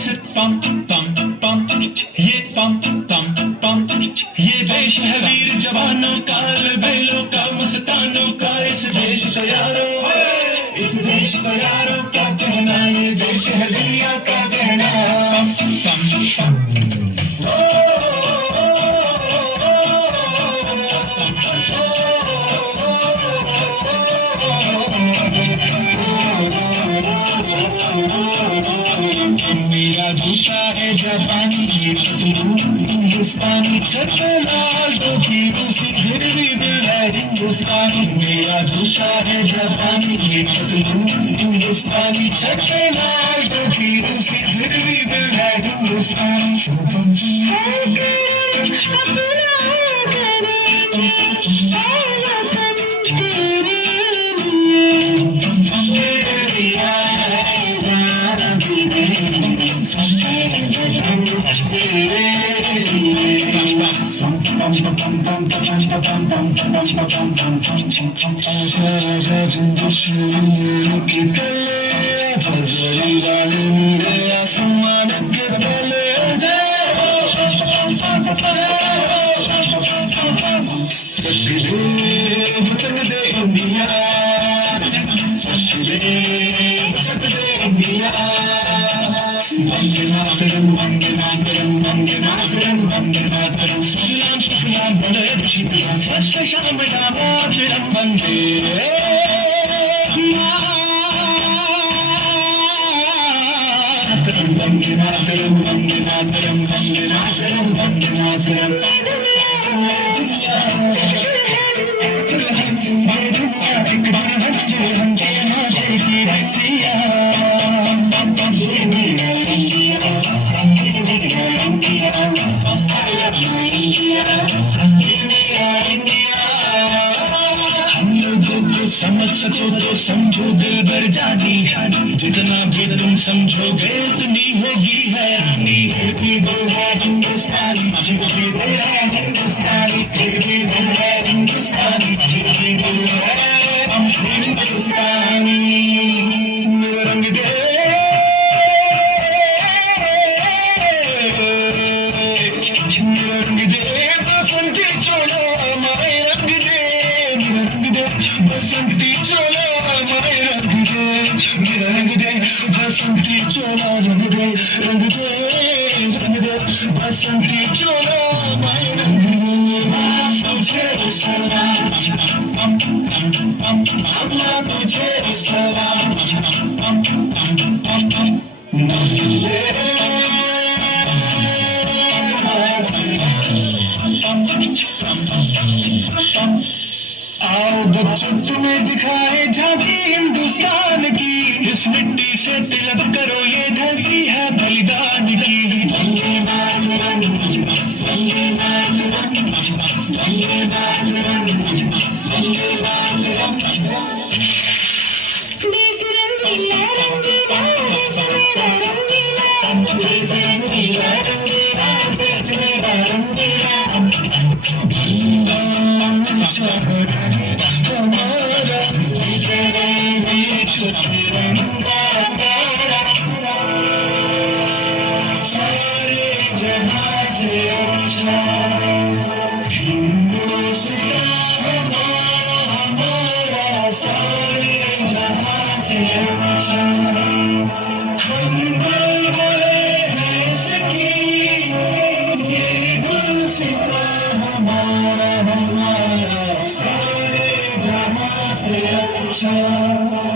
पम पम पम ये पम पम पम ये देश है वीर जवानों का बेलों का मस्तानों का इस देश को यारो इस देश को यारो क्या कहना ये देश है दुनिया का कहना पम पम पम मेरा दूसरा है जापानी हिंदुस्तानी सतलाल तो फिर फिर भी दिल है हिंदुस्तानी मेरा दूसरा है जापानी हिंदुस्तानी सतलाल तो फिर भी दिल है हिंदुस्तानी समझ सको तो समझो दिल भर जानी जितना भी तुम समझोगे उतनी होगी हैरानी फिर भी दिल है हिंदुस्तानी फिर भी दिल है हिंदुस्तानी फिर भी दिल है हिंदुस्तानी फिर भी दिल है हिंदुस्तानी रंग दे रंग दे बसंती चोला हमारे रंग दे बसंती चोला हमारे रंग दे बसंती चोला रंग दे बसंती चोला हमारे रंग दे तुझे सलाम अल्लाह तुझे सलाम आओ बच्चों तुम्हें दिखाए झांकी हिंदुस्तान की इस मिट्टी से तिलक करो ये धरती है बलिदान की वंदे मातरम वंदे मातरम वंदे मातरम वंदे मातरम देश रंगीला रंगीला देश मेरा रंगीला देश रंगीला रंगीला देश मेरा रंगीला सारे जहां से अच्छा हिंदुस्तान हमारा सारे जहां से अच्छा हम बुलबुले हैं इसकी ये गुलसिता हमारा सारे जहां से अच्छा